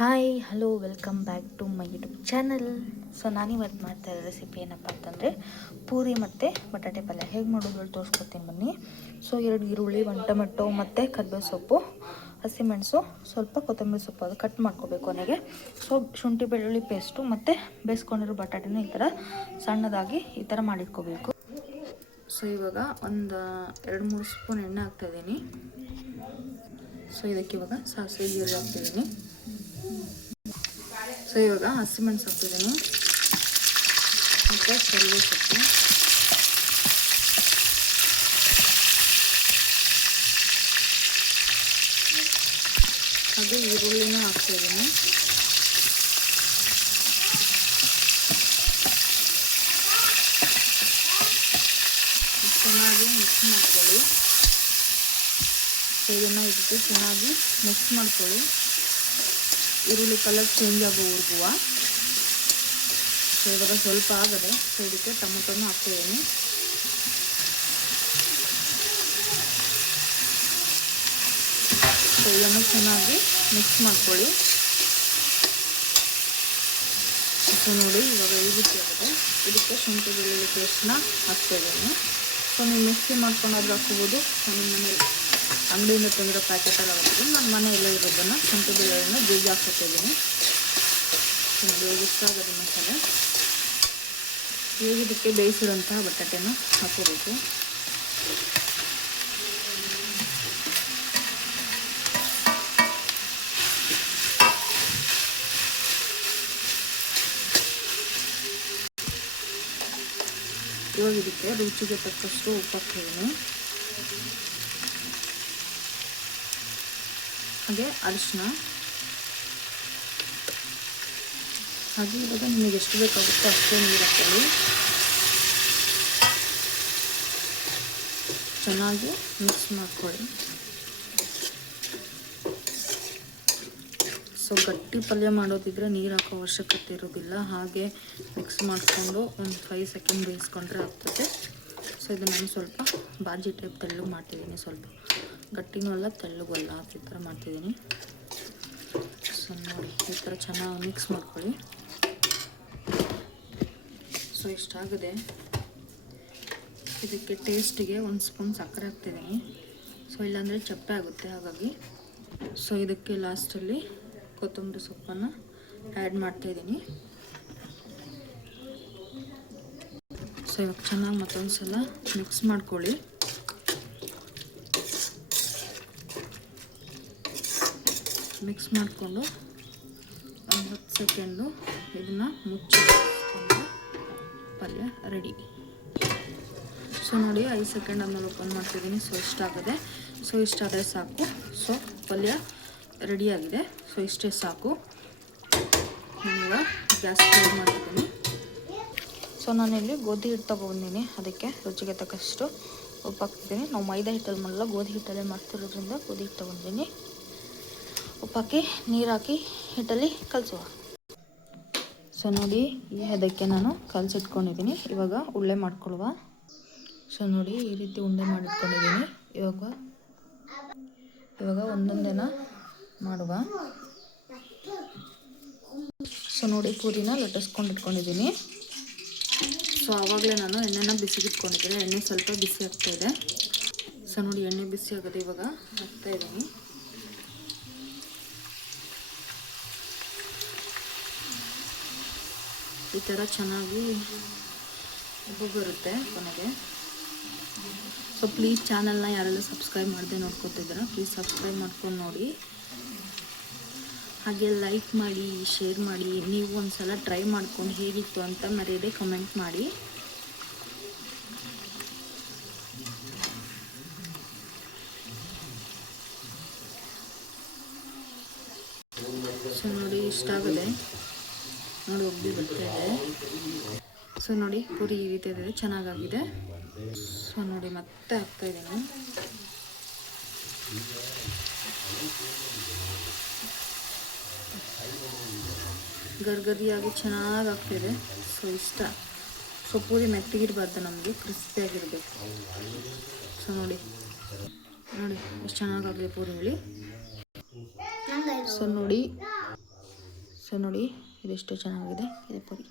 Hi hello welcome back to my YouTube channel. So ನಾನಿವತ್ತು ಮಾಡ್ತಾ ಇರೋ ರೆಸಿಪಿ ಏನಪ್ಪ ಅಂತಂದರೆ ಪೂರಿ ಮತ್ತು ಬಟಾಟೆ ಪಲ್ಯ ಹೇಗೆ ಮಾಡೋದು ಹೇಳಿ ತೋರಿಸ್ಕೊಡ್ತೀನಿ ಬನ್ನಿ. ಸೊ 2 ಈರುಳ್ಳಿ, 1 ಟೊಮೆಟೊ ಮತ್ತು ಕರಿಬೇವು ಸೊಪ್ಪು, ಹಸಿಮೆಣಸು, ಸ್ವಲ್ಪ ಕೊತ್ತಂಬರಿ ಸೊಪ್ಪು ಅದು ಕಟ್ ಮಾಡ್ಕೋಬೇಕು ಕೊನೆಗೆ. ಸೊ ಶುಂಠಿ ಬೆಳ್ಳುಳ್ಳಿ ಪೇಸ್ಟು ಮತ್ತು ಬೇಯಿಸ್ಕೊಂಡಿರೋ ಬಟಾಟೆನ ಈ ಥರ ಸಣ್ಣದಾಗಿ ಈ ಥರ ಮಾಡಿಟ್ಕೋಬೇಕು. ಸೊ ಇವಾಗ ಒಂದು 2-3 ಸ್ಪೂನ್ ಎಣ್ಣೆ ಹಾಕ್ತಾಯಿದ್ದೀನಿ. ಸೊ ಇದಕ್ಕೆ ಇವಾಗ ಸಾಸಿವೆ ಜೀರಿಗೆ ಹಾಕ್ತಿದ್ದೀನಿ. ಸೊ ಇವಾಗ ಹಸಿಮೆಣಸು ಹಾಕ್ತಿದ್ದೀನಿ ಮತ್ತು ಕರಿಬೇವು ಸೊಪ್ಪು, ಹಾಗೆ ಈರುಳ್ಳಿನ ಹಾಕ್ತಿದ್ದೀನಿ. ಚೆನ್ನಾಗಿ ಮಿಕ್ಸ್ ಮಾಡ್ಕೊಳ್ಳಿ. ಇದನ್ನು ಇದಕ್ಕೆ ಚೆನ್ನಾಗಿ ಮಿಕ್ಸ್ ಮಾಡ್ಕೊಳ್ಳಿ. ಈರುಳ್ಳಿ ಕಲರ್ ಚೇಂಜ್ ಆಗೋವರೆಗೂ. ಸೊ ಇವಾಗ ಸ್ವಲ್ಪ ಆಗದೆ. ಸೊ ಇದಕ್ಕೆ ಟೊಮೆಟೊನೂ ಹಾಕ್ತಿದ್ದೀನಿ. ಸೊ ಇದನ್ನು ಚೆನ್ನಾಗಿ ಮಿಕ್ಸ್ ಮಾಡ್ಕೊಳ್ಳಿ. ಸೊ ನೋಡಿ ಇವಾಗ ಈ ರೀತಿ ಆಗಿದೆ. ಇದಕ್ಕೆ ಶುಂಠಿ ಬೆಳ್ಳುಳ್ಳಿ ಪೇಸ್ಟ್ನ ಹಾಕ್ತಾಯಿದ್ದೀನಿ. ಸೊ ನೀವು ಮಿಕ್ಸಿ ಮಾಡ್ಕೊಂಡಾದ್ರೂ ಹಾಕ್ಬೋದು. ಸೊ ನಿಮ್ಮ ಮನೇಲಿ ಅಂಗಡಿಯಿಂದ ತಂದಿರೋ ಪ್ಯಾಕೆಟಲ್ಲಿ ಹಾಕ್ಬೋದು. ನಾನು ಮನೆಯಲ್ಲೇ ಇರೋದನ್ನು ಶುಂಠಿ ಬೆಳ್ಳುಳ್ಳಿನ ಜಜ್ಜಿ ಹಾಕ್ಕೊತಿದ್ದೀನಿ. ಸೊ ನೋಡಿ ಇಷ್ಟ ಆಗೋದು ಮಸಾಲೆ. ಈಗ ಇದಕ್ಕೆ ಬೇಯಿಸಿರೋಂತಹ ಬಟಾಟೆನ ಹಾಕೋಬೇಕು. ಇವಾಗ ಇದಕ್ಕೆ ರುಚಿಗೆ ತಕ್ಕಷ್ಟು ಉಪ್ಪು ಹಾಕ್ತಿದ್ದೀನಿ. ಹಾಗೆ ಅರಿಶಿನ, ಹಾಗೆ ಇವಾಗ ನಿಮಗೆ ಎಷ್ಟು ಬೇಕಾಗುತ್ತೆ ಅಷ್ಟೇ ನೀರು ಹಾಕ್ಕೊಳ್ಳಿ. ಚೆನ್ನಾಗಿ ಮಿಕ್ಸ್ ಮಾಡ್ಕೊಳ್ಳಿ. ಸೊ ಗಟ್ಟಿ ಪಲ್ಯ ಮಾಡೋದಿದ್ರೆ ನೀರು ಹಾಕೋ ಅವಶ್ಯಕತೆ ಇರೋದಿಲ್ಲ. ಹಾಗೆ ಮಿಕ್ಸ್ ಮಾಡಿಕೊಂಡು ಒಂದು 5 ಸೆಕೆಂಡ್ ಬೇಯಿಸ್ಕೊಂಡ್ರೆ ಆಗ್ತದೆ. ಸೊ ಇದು ನಾನು ಸ್ವಲ್ಪ ಬಾಜಿ ಟೈಪ್ ತೆಳ್ಳಗೆ ಮಾಡ್ತಿದ್ದೀನಿ. ಸ್ವಲ್ಪ ಗಟ್ಟಿನೂ ಅಲ್ಲ ತೆಳ್ಳಗೂ ಅಲ್ಲ, ಈ ಥರ ಮಾಡ್ತಿದ್ದೀನಿ. ಸೊ ನೋಡಿ ಈ ಥರ ಚೆನ್ನಾಗಿ ಮಿಕ್ಸ್ ಮಾಡ್ಕೊಳ್ಳಿ. ಸೊ ಇಷ್ಟಾಗಿದೆ. ಇದಕ್ಕೆ ಟೇಸ್ಟಿಗೆ 1 ಸ್ಪೂನ್ ಸಕ್ಕರೆ ಹಾಕ್ತಿದ್ದೀನಿ. ಸೊ ಇಲ್ಲಾಂದರೆ ಚಪ್ಪೆ ಆಗುತ್ತೆ, ಹಾಗಾಗಿ. ಸೊ ಇದಕ್ಕೆ ಲಾಸ್ಟಲ್ಲಿ ಕೊತ್ತಂಬರಿ ಸೊಪ್ಪನ್ನು ಆ್ಯಡ್ ಮಾಡ್ತಾಯಿದ್ದೀನಿ. ಸೊ ಇವಾಗ ಚೆನ್ನಾಗಿ ಮತ್ತೊಂದು ಸಲ ಮಿಕ್ಸ್ ಮಾಡ್ಕೊಳ್ಳಿ. ಮಿಕ್ಸ್ ಮಾಡಿಕೊಂಡು ಒಂದು 10 ಸೆಕೆಂಡು ಇದನ್ನು ಮುಚ್ಚಿಕೊಂಡು ಪಲ್ಯ ರೆಡಿ. ಸೊ ನೋಡಿ 5 ಸೆಕೆಂಡ್ ಆದಮೇಲೆ ಓಪನ್ ಮಾಡ್ತಿದ್ದೀನಿ. ಸೊ ಇಷ್ಟಾಗಿದೆ. ಸೊ ಇಷ್ಟಾದರೆ ಸಾಕು. ಸೊ ಪಲ್ಯ ರೆಡಿಯಾಗಿದೆ. ಸೊ ಇಷ್ಟೇ ಸಾಕು. ನಾನೀಗ ಗ್ಯಾಸ್ ಕ್ಲೋಸ್ ಮಾಡ್ತಿದ್ದೀನಿ. ಸೊ ನಾನಿಲ್ಲಿ ಗೋಧಿ ಹಿಟ್ಟು ತೊಗೊಂಡಿದ್ದೀನಿ. ಅದಕ್ಕೆ ರುಚಿಗೆ ತಕ್ಕಷ್ಟು ಉಪ್ಪು ಹಾಕ್ತಿದ್ದೀನಿ. ನಾವು ಮೈದಾ ಹಿಟ್ಟಲ್ಲಿ ಮಾಡಲ್ಲ, ಗೋಧಿ ಹಿಟ್ಟಲ್ಲೇ ಮಾಡ್ತಿರೋದ್ರಿಂದ ಗೋಧಿ ಹಿಟ್ಟು ತೊಗೊಂಡಿದ್ದೀನಿ. ಉಪ್ಪು ಹಾಕಿ ನೀರು ಹಾಕಿ ಹಿಟ್ಟಲ್ಲಿ ಕಲಸುವ. ಸೊ ನೋಡಿ ಈ ಹದಕ್ಕೆ ನಾನು ಕಲಸಿಟ್ಕೊಂಡಿದ್ದೀನಿ. ಇವಾಗ ಉಳ್ಳೆ ಮಾಡ್ಕೊಳ್ಳುವ. ಸೊ ನೋಡಿ ಈ ರೀತಿ ಉಂಡೆ ಮಾಡಿಟ್ಕೊಂಡಿದ್ದೀನಿ. ಇವಾಗ ಒಂದೊಂದೇನ ಮಾಡುವ. ಸೊ ನೋಡಿ ಪೂರಿನ ಲಟ್ಟಿಸ್ಕೊಂಡು ಇಟ್ಕೊಂಡಿದ್ದೀನಿ. ಸೊ ಆವಾಗಲೇ ನಾನು ಎಣ್ಣೆನ ಬಿಸಿಗಿಟ್ಕೊಂಡಿದ್ದೀನಿ. ಎಣ್ಣೆ ಸ್ವಲ್ಪ ಬಿಸಿ ಆಗ್ತಾಯಿದೆ. ಸೊ ನೋಡಿ ಎಣ್ಣೆ ಬಿಸಿ ಆಗೋದು. ಇವಾಗ ಹಾಕ್ತಾಯಿದ್ದೀನಿ. ಈ ಥರ ಚೆನ್ನಾಗಿ ಉಬ್ಬು ಬರುತ್ತೆ ಕೊನೆಗೆ. ಸೊ ಪ್ಲೀಸ್ ಚಾನಲ್ನ ಯಾರೆಲ್ಲ ಸಬ್ಸ್ಕ್ರೈಬ್ ಮಾಡದೆ ನೋಡ್ಕೊತಿದ್ದೀರಾ ಪ್ಲೀಸ್ ಸಬ್ಸ್ಕ್ರೈಬ್ ಮಾಡ್ಕೊಂಡು ನೋಡಿ. ಹಾಗೆ ಲೈಕ್ ಮಾಡಿ, ಶೇರ್ ಮಾಡಿ. ನೀವು ಒಂದು ಸಲ ಟ್ರೈ ಮಾಡ್ಕೊಂಡು ಹೇಗಿತ್ತು ಅಂತ ಮರೆಯದೆ ಕಮೆಂಟ್ ಮಾಡಿ. ಸೊ ನೋಡಿ ಇಷ್ಟಾಗಿದೆ. ನೋಡಿ ಒಬ್ಬಿ ಬರ್ತಾಯಿದೆ. ಸೊ ನೋಡಿ ಪೂರಿ ಈ ರೀತಿ ಇದೆ, ಚೆನ್ನಾಗಾಗಿದೆ. ಸೊ ನೋಡಿ ಮತ್ತೆ ಹಾಕ್ತಾಯಿದ್ದೀನಿ. ಗರ್ಗರಿಯಾಗಿ ಚೆನ್ನಾಗಿ ಆಗ್ತಿದೆ. ಸೊ ಇಷ್ಟ. ಸೊ ಪೂರಿ ಮೆತ್ತಗಿರಬಾರ್ದು, ನಮಗೆ ಕ್ರಿಸ್ಪಿಯಾಗಿರಬೇಕು. ಸೊ ನೋಡಿ ನೋಡಿ ಎಷ್ಟು ಚೆನ್ನಾಗಾಗಿದೆ ಪೂರಿ ಹುಳಿ. ಸೊ ನೋಡಿ ಸೊ ನೋಡಿ ಇದೆಷ್ಟು ಚೆನ್ನಾಗಿದೆ ಇದು ಪುರಿ.